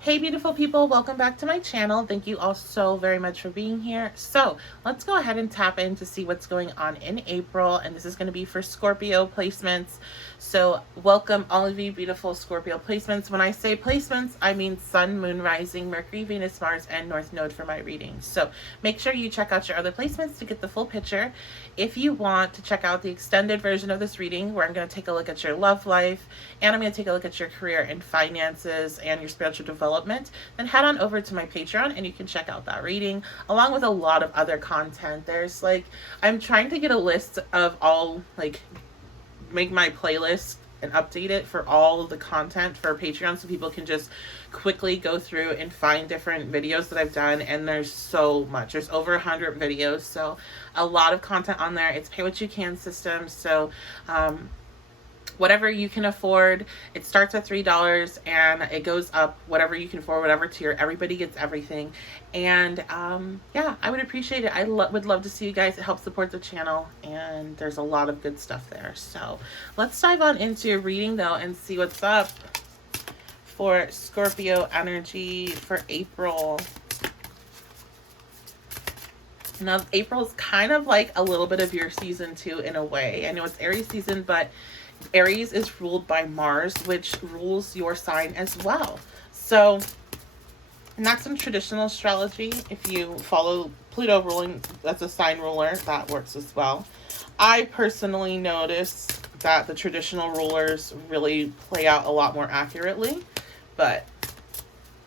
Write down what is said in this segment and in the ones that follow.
Hey beautiful people, welcome back to my channel. Thank you all so very much for being here. So let's go ahead and tap in to see what's going on in April, and this is going to be for Scorpio placements. So welcome all of you beautiful Scorpio placements. When I say placements, I mean Sun, Moon, Rising, Mercury, Venus, Mars, and North Node for my readings. So make sure you check out your other placements to get the full picture. If you want to check out the extended version of this reading, where I'm going to take a look at your love life, and I'm going to take a look at your career and finances and your spiritual development, then head on over to my Patreon and you can check out that reading along with a lot of other content. There's I'm trying to get a list of all, make my playlist and update it for all of the content for Patreon so people can just quickly go through and find different videos that I've done. And there's so much. There's over 100 videos, so a lot of content on there. It's pay what you can system. So whatever you can afford. It starts at $3 and it goes up whatever you can afford, whatever tier. Everybody gets everything. And yeah, I would appreciate it. I would love to see you guys. It helps support the channel, and there's a lot of good stuff there. So let's dive on into your reading though and see what's up for Scorpio energy for April. Now, April is kind of like a little bit of your season too, in a way. I know it's Aries season, but Aries is ruled by Mars, which rules your sign as well. So, and that's in traditional astrology. If you follow Pluto ruling, that's a sign ruler, that works as well. I personally notice that the traditional rulers really play out a lot more accurately, but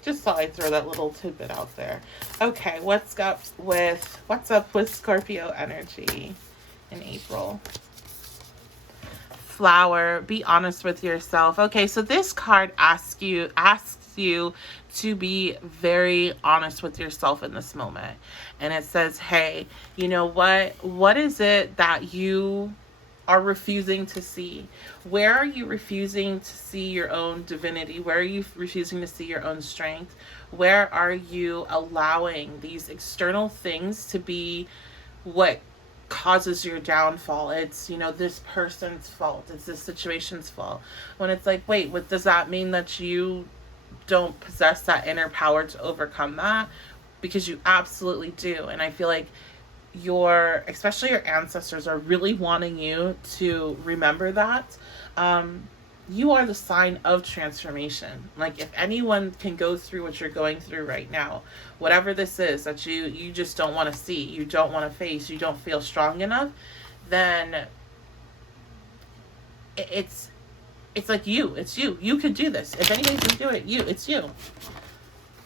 just thought I'd throw that little tidbit out there. Okay, what's up with Scorpio energy in April? Flower, be honest with yourself. Okay, so this card asks you to be very honest with yourself in this moment. And it says, hey, you know what is it that you are refusing to see? Where are you refusing to see your own divinity? Where are you refusing to see your own strength? Where are you allowing these external things to be what causes your downfall? It's, this person's fault. It's this situation's fault. When it's like, wait, what does that mean? That you don't possess that inner power to overcome that? Because you absolutely do. And I feel like especially your ancestors are really wanting you to remember that. You are the sign of transformation. Like, if anyone can go through what you're going through right now, whatever this is that you just don't want to see, you don't want to face, you don't feel strong enough, then it's like it's you could do this. If anybody's gonna do it, it's you,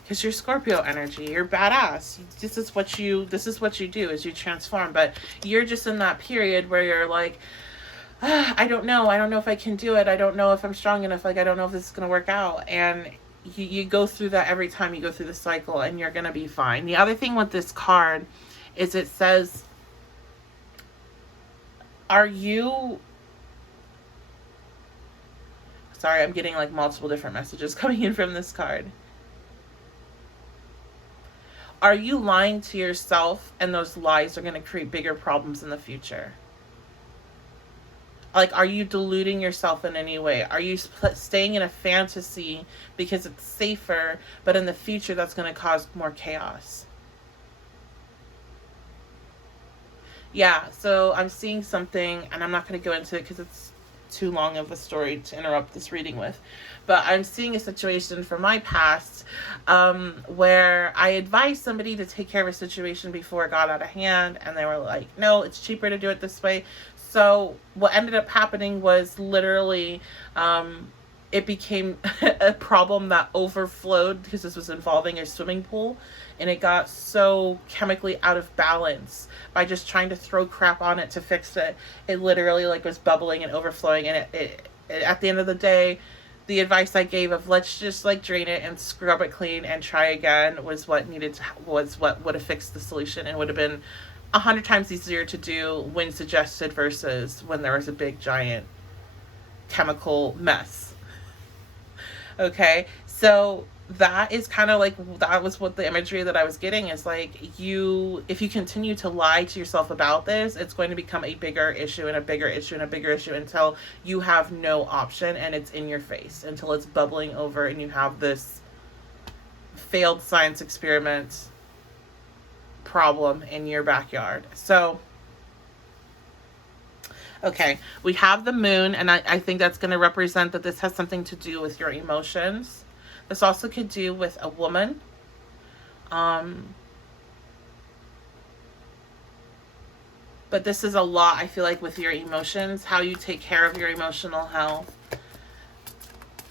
because you're Scorpio energy. You're badass. This is what you do, is you transform. But you're just in that period where you're like, I don't know if I can do it. I don't know if I'm strong enough. I don't know if this is going to work out. And you go through that every time you go through the cycle, and you're going to be fine. The other thing with this card is it says, sorry, I'm getting multiple different messages coming in from this card. Are you lying to yourself, and those lies are going to create bigger problems in the future? Are you deluding yourself in any way? Are you staying in a fantasy because it's safer, but in the future that's going to cause more chaos? Yeah, so I'm seeing something, and I'm not going to go into it because it's too long of a story to interrupt this reading with. But I'm seeing a situation from my past where I advised somebody to take care of a situation before it got out of hand, and they were like, no, it's cheaper to do it this way. So what ended up happening was literally it became a problem that overflowed, because this was involving a swimming pool, and it got so chemically out of balance by just trying to throw crap on it to fix it. It literally was bubbling and overflowing, and it at the end of the day, the advice I gave of let's just drain it and scrub it clean and try again was what would have fixed the solution, and would have been 100 times easier to do when suggested versus when there was a big giant chemical mess. Okay, so that is kind of that was what the imagery that I was getting is if you continue to lie to yourself about this, it's going to become a bigger issue and a bigger issue and a bigger issue until you have no option and it's in your face, until it's bubbling over and you have this failed science experiment problem in your backyard. So, okay, we have the moon, and I think that's going to represent that this has something to do with your emotions. This also could do with a woman. But this is a lot, I feel like, with your emotions, how you take care of your emotional health.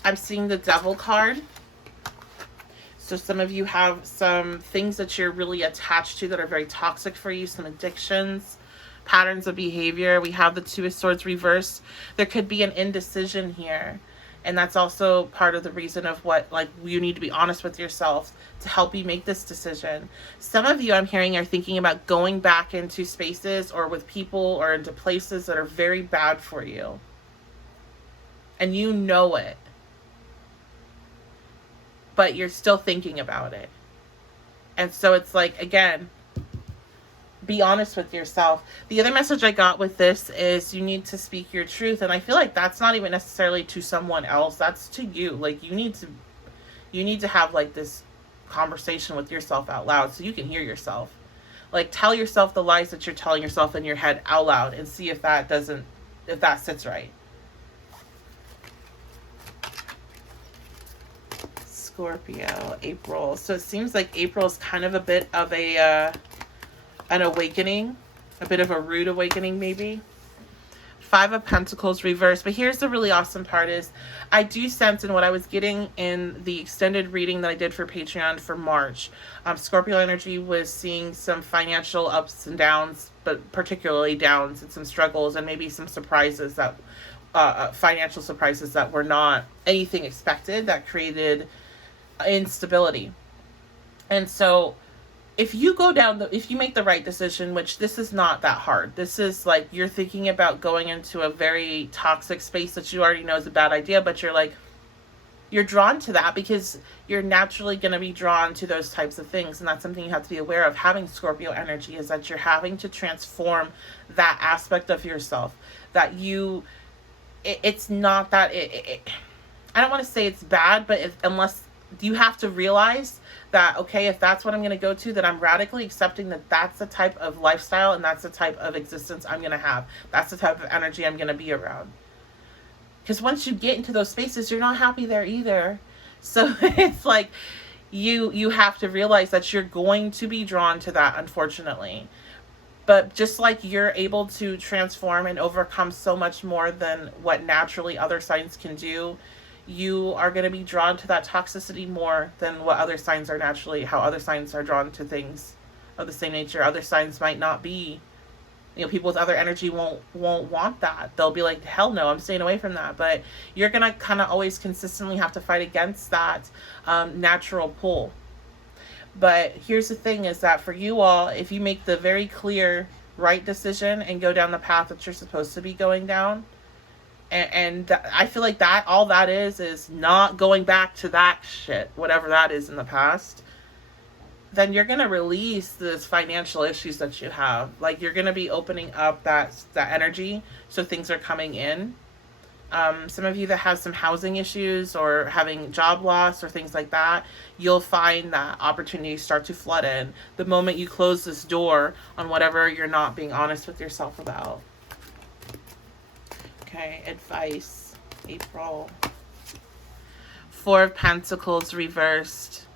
I'm seeing the Devil card. So some of you have some things that you're really attached to that are very toxic for you, some addictions, patterns of behavior. We have the Two of Swords reversed. There could be an indecision here. And that's also part of the reason of what, like, you need to be honest with yourself to help you make this decision. Some of you, I'm hearing, are thinking about going back into spaces or with people or into places that are very bad for you. And you know it. But you're still thinking about it. And so it's like, again, be honest with yourself. The other message I got with this is you need to speak your truth. And I feel like that's not even necessarily to someone else. That's to you. Like, you need to have like this conversation with yourself out loud so you can hear yourself. Like, tell yourself the lies that you're telling yourself in your head out loud and see if that sits right. Scorpio, April. So it seems like April is kind of a bit of an awakening, a bit of a rude awakening maybe. Five of Pentacles reversed. But here's the really awesome part is I do sense in what I was getting in the extended reading that I did for Patreon for March. Scorpio energy was seeing some financial ups and downs, but particularly downs and some struggles and maybe some surprises that financial surprises that were not anything expected that created instability. And so if you go down if you make the right decision, which this is not that hard. This is like you're thinking about going into a very toxic space that you already know is a bad idea, but you're drawn to that because you're naturally going to be drawn to those types of things. And that's something you have to be aware of having Scorpio energy, is that you're having to transform that aspect of yourself that it's not that I don't want to say it's bad, but unless you have to realize that, okay, if that's what I'm going to go to, that I'm radically accepting that that's the type of lifestyle and that's the type of existence I'm going to have. That's the type of energy I'm going to be around. Because once you get into those spaces, you're not happy there either. So it's like you have to realize that you're going to be drawn to that, unfortunately. But just like you're able to transform and overcome so much more than what naturally other signs can do, you are going to be drawn to that toxicity more than what other signs are naturally, how other signs are drawn to things of the same nature. Other signs might not be, people with other energy won't want that. They'll be like, hell no, I'm staying away from that. But you're going to kind of always consistently have to fight against that natural pull. But here's the thing is that for you all, if you make the very clear right decision and go down the path that you're supposed to be going down, and I feel like that all that is not going back to that shit, whatever that is in the past, then you're going to release those financial issues that you have. Like, you're going to be opening up that energy so things are coming in. Some of you that have some housing issues or having job loss or things like that, you'll find that opportunities start to flood in the moment you close this door on whatever you're not being honest with yourself about. Okay, advice, April. Four of Pentacles reversed.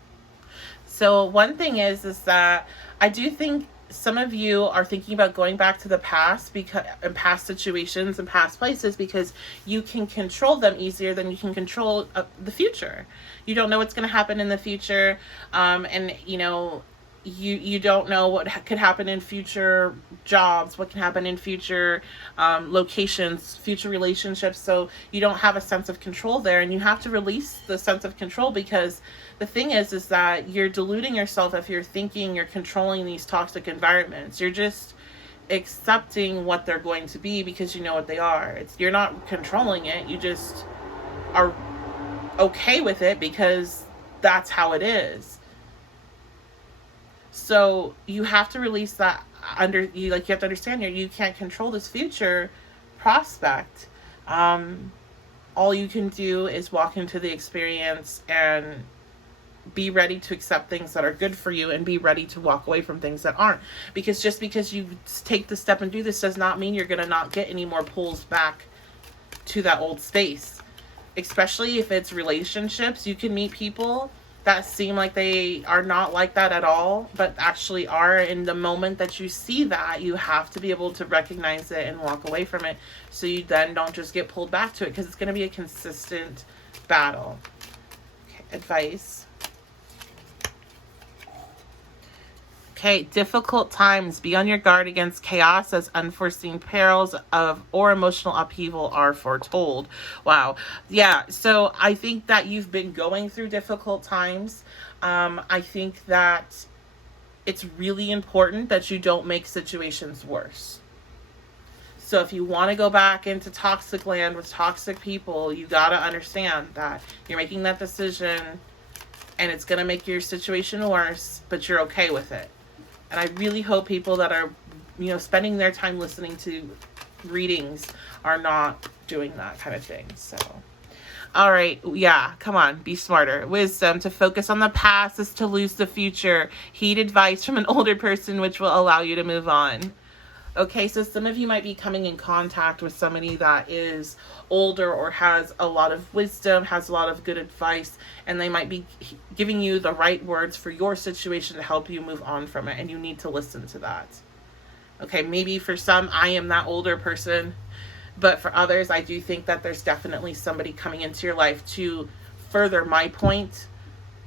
So one thing is that I do think some of you are thinking about going back to the past and past situations and past places because you can control them easier than you can control the future. You don't know what's going to happen in the future, and you don't know what could happen in future jobs, what can happen in future locations, future relationships. So you don't have a sense of control there, and you have to release the sense of control, because the thing is that you're deluding yourself if you're thinking you're controlling these toxic environments. You're just accepting what they're going to be because you know what they are. You're not controlling it. You just are okay with it because that's how it is. So you have to release that you have to understand you can't control this future prospect. All you can do is walk into the experience and be ready to accept things that are good for you and be ready to walk away from things that aren't. Because just because you take the step and do this does not mean you're going to not get any more pulls back to that old space. Especially if it's relationships, you can meet people that seem like they are not like that at all, but actually are. In the moment that you see that, you have to be able to recognize it and walk away from it, so you then don't just get pulled back to it, because it's going to be a consistent battle. Okay, advice. Okay, difficult times. Be on your guard against chaos, as unforeseen perils or emotional upheaval are foretold. Wow. Yeah, so I think that you've been going through difficult times. I think that it's really important that you don't make situations worse. So if you want to go back into toxic land with toxic people, you got to understand that you're making that decision and it's going to make your situation worse, but you're okay with it. And I really hope people that are, spending their time listening to readings are not doing that kind of thing. So, all right. Yeah, come on. Be smarter. Wisdom. To focus on the past is to lose the future. Heed advice from an older person, which will allow you to move on. Okay, so some of you might be coming in contact with somebody that is older or has a lot of wisdom, has a lot of good advice, and they might be giving you the right words for your situation to help you move on from it, and you need to listen to that. Okay, maybe for some, I am that older person, but for others, I do think that there's definitely somebody coming into your life to further my point.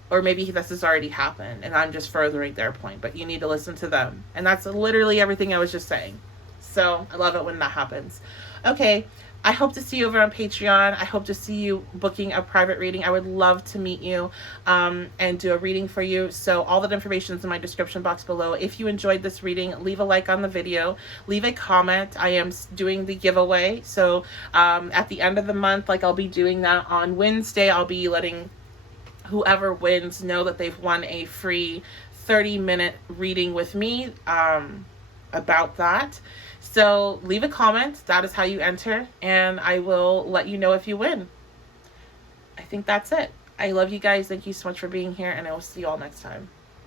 Or maybe this has already happened and I'm just furthering their point, but you need to listen to them. And that's literally everything I was just saying. So I love it when that happens. Okay, I hope to see you over on Patreon. I hope to see you booking a private reading. I would love to meet you and do a reading for you. So all that information is in my description box below. If you enjoyed this reading, leave a like on the video. Leave a comment. I am doing the giveaway. So at the end of the month, I'll be doing that on Wednesday. I'll be letting whoever wins know that they've won a free 30-minute reading with me about that. So leave a comment. That is how you enter, and I will let you know if you win. I think that's it. I love you guys. Thank you so much for being here, and I will see you all next time.